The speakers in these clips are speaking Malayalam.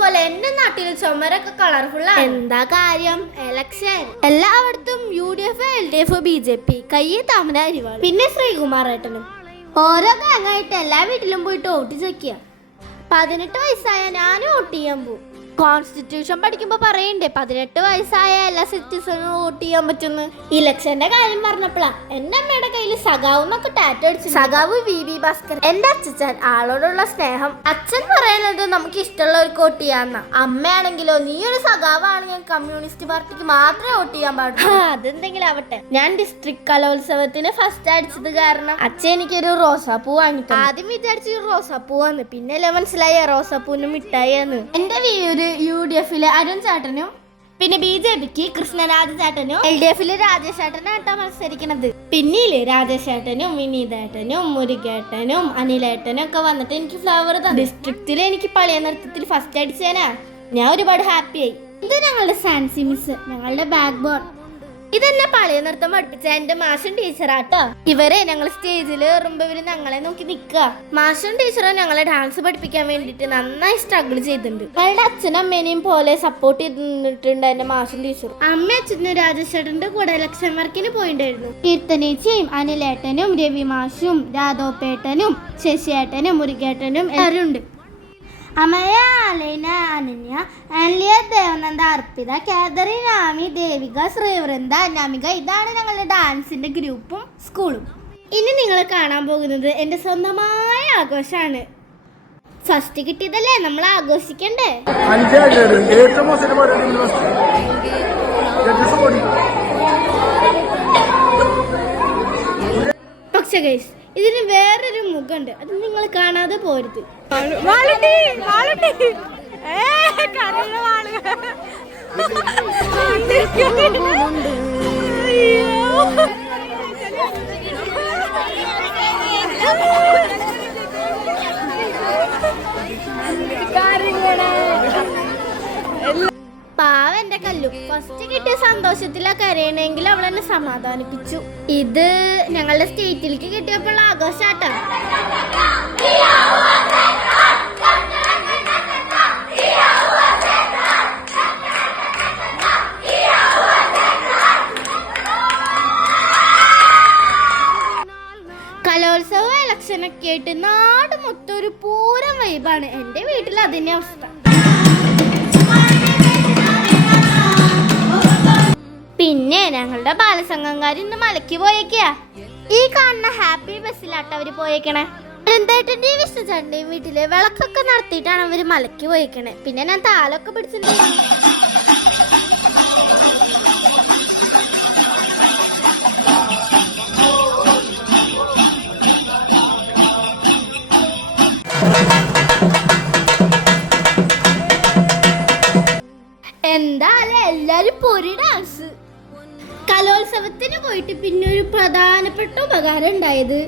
പോലെ എന്റെ നാട്ടിൽ ചുമരൊക്കെ കളർഫുൾ ആണ്. എന്താ കാര്യം? എലക്ഷൻ എല്ലായിടത്തും UDF, LDF, BJP, കയ്യെ താമര അരിവാൾ, പിന്നെ ശ്രീകുമാർ ഏട്ടനും. ഓരോ ഗാങ്ങായിട്ട് എല്ലാ വീട്ടിലും പോയിട്ട് വോട്ട് ചോദിക്കുക. 18 വയസ്സായ ഞാനും വോട്ട് ചെയ്യാൻ പോകും. കോൺസ്റ്റിറ്റ്യൂഷൻ പഠിക്കുമ്പോ പറയണ്ടേ 18 വയസ്സായ എല്ലാ സിറ്റിസണും വോട്ട് ചെയ്യാൻ പറ്റുന്നു. ഇലക്ഷന്റെ കാര്യം പറഞ്ഞപ്പോഴാ എന്റെ അമ്മയുടെ കയ്യിൽ സഖാവെന്നൊക്കെ ടാറ്റോ അടിച്ചു. സഖാവ് VV ഭാസ്കർ. എന്റെ അച്ഛൻ ആളോടുള്ള സ്നേഹം. അച്ഛൻ പറയുന്നത് നമുക്ക് ഇഷ്ടമുള്ളവർക്ക് വോട്ട് ചെയ്യാന്ന. അമ്മയാണെങ്കിലോ നീ ഒരു സഖാവാണെങ്കിൽ കമ്മ്യൂണിസ്റ്റ് പാർട്ടിക്ക് മാത്രമേ വോട്ട് ചെയ്യാൻ പാടുള്ളൂ. അതെന്തെങ്കിലും ആവട്ടെ. ഞാൻ ഡിസ്ട്രിക്ട് കലോത്സവത്തിന് ഫസ്റ്റ് അടിച്ചത് കാരണം അച്ഛൻ എനിക്കൊരു റോസാപ്പൂ വാങ്ങിക്കും. ആദ്യം വിചാരിച്ചു റോസാപ്പൂവാന്ന്, പിന്നെ മനസ്സിലായ റോസാപ്പൂവിന് മിഠായിന്ന്. എന്റെ വീട് UDF-ല് അരുൺ ചേട്ടനും പിന്നെ BJP-ക്ക് കൃഷ്ണരാജ് ചേട്ടനും LDF-ല് രാജേഷ് ചേട്ടനായിട്ടാ മത്സരിക്കണത്. പിന്നീല് രാജേഷ് ചേട്ടനും വിനീതേട്ടനും മുരുകേട്ടനും അനിലേട്ടനും ഒക്കെ വന്നിട്ട് എനിക്ക് ഫ്ലവർ തന്നു. ഡിസ്ട്രിക്റ്റില് എനിക്ക് പഴയ നൃത്തത്തിൽ ഫസ്റ്റ് അടിച്ചേനാ. ഞാൻ ഒരുപാട് ഹാപ്പിയായി. ഇത് ഞങ്ങളുടെ സാൻസി മിസ്, ഞങ്ങളുടെ ബാക്ക് ബോൺ. ഇതെന്നെ പഴയ നൃത്തം പഠിപ്പിച്ച എന്റെ മാഷും ടീച്ചറാട്ടോ. ഇവരെ ഞങ്ങൾ സ്റ്റേജിൽ കയറുമ്പോ ഇവര് ഞങ്ങളെ നോക്കി നിക്കുക. മാഷും ടീച്ചറും ഞങ്ങളെ ഡാൻസ് പഠിപ്പിക്കാൻ വേണ്ടിട്ട് നന്നായി സ്ട്രഗിൾ ചെയ്തിട്ടുണ്ട്. ഞങ്ങളുടെ അച്ഛനും അമ്മേനെയും പോലെ സപ്പോർട്ട് ചെയ്തിട്ടുണ്ട് എന്റെ മാഷും ടീച്ചറും. അമ്മ അച്ഛനും രാജേഷേട്ടന്റെ കൂടെ ഇലക്ഷൻ വർക്കിന് പോയിണ്ടായിരുന്നു. കീർത്തനേച്ചിയും അനിലേട്ടനും രവി മാഷും രാധോപ്പേട്ടനും ശശിയേട്ടനും മുരുകേട്ടനും എല്ലാവരും ഉണ്ട്. അമയ, അലൈന, അനന്യ, അൻലിയ, ദേവനന്ദ, അർപ്പിത, കാതറിൻ, ആമി, ദേവിക, ശ്രീവൃന്ദ, അനാമിക. ഇതാണ് ഞങ്ങളുടെ ഡാൻസിന്റെ ഗ്രൂപ്പും സ്കൂളും. ഇനി നിങ്ങൾ കാണാൻ പോകുന്നത് എന്റെ സ്വന്തമായ ആഘോഷമാണ്. ഫസ്റ്റ് കിട്ടിയതല്ലേ, നമ്മൾ ആഘോഷിക്കണ്ടേ? പക്ഷേ ഗൈസ്, ഇതിന് വേറൊരു മുഖമുണ്ട്, അത് നിങ്ങൾ കാണാതെ പോരുത്. പാവന്റെ കല്ലു ഫസ്റ്റ് കിട്ടിയ സന്തോഷത്തിലൊക്കെ കരയണമെങ്കിൽ അവൾ എന്നെ സമാധാനിപ്പിച്ചു. ഇത് ഞങ്ങളുടെ സ്റ്റേറ്റിലേക്ക് കിട്ടിയപ്പോൾ ആഘോഷാട്ടാ. കലോത്സവ ഇലക്ഷനൊക്കെ ആയിട്ട് നാട് മൊത്തം ഒരു പൂരം വൈബാണ്. എന്റെ വീട്ടിൽ അതിന്റെ അവസ്ഥ. പിന്നെ ഞങ്ങളുടെ ബാലസംഘംകാർ ഇന്ന് മലയ്ക്ക് പോയേക്കാ. ഈ കാണുന്ന ഹാപ്പി ബസ്സിലാട്ട് അവര് പോയേക്കണേ. എന്തായിട്ടെന്റെ വിഷ്ണുചേട്ടന്റെയും വീട്ടിലെ വിളക്കൊക്കെ നടത്തിയിട്ടാണ് അവര് മലയ്ക്ക് പോയേക്കണേ. പിന്നെ ഞാൻ താലൊക്കെ പിടിച്ചിട്ടുണ്ട്. എന്തായാലും എല്ലാരും പൊരി ഡാൻസ്. കലോത്സവത്തിന് പോയിട്ട് പിന്നെ ഒരു പ്രധാനപ്പെട്ട ഉപകാരം ഉണ്ടായത്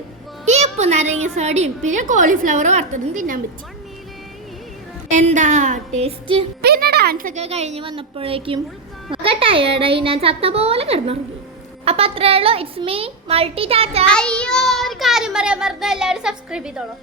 ഈ ഉപ്പ് നാരങ്ങ സോഡയും പിന്നെ കോളിഫ്ലവർ വറുത്തതും തിന്നാൻ പറ്റി. എന്താ ടേസ്റ്റ്. പിന്നെ ഡാൻസ് ഒക്കെ കഴിഞ്ഞ് വന്നപ്പോഴേക്കും ടയേർഡായി ഞാൻ ചത്ത പോലെ കിടന്നുറങ്ങി. അപ്പൊ അത്രേ ഉള്ളൂ. It's me multi Tata. അയ്യോ, ഒരു കാര്യം പറയാൻ മറന്നു, എല്ലാവരും സബ്സ്ക്രൈബ് ചെയ്തോളൂ.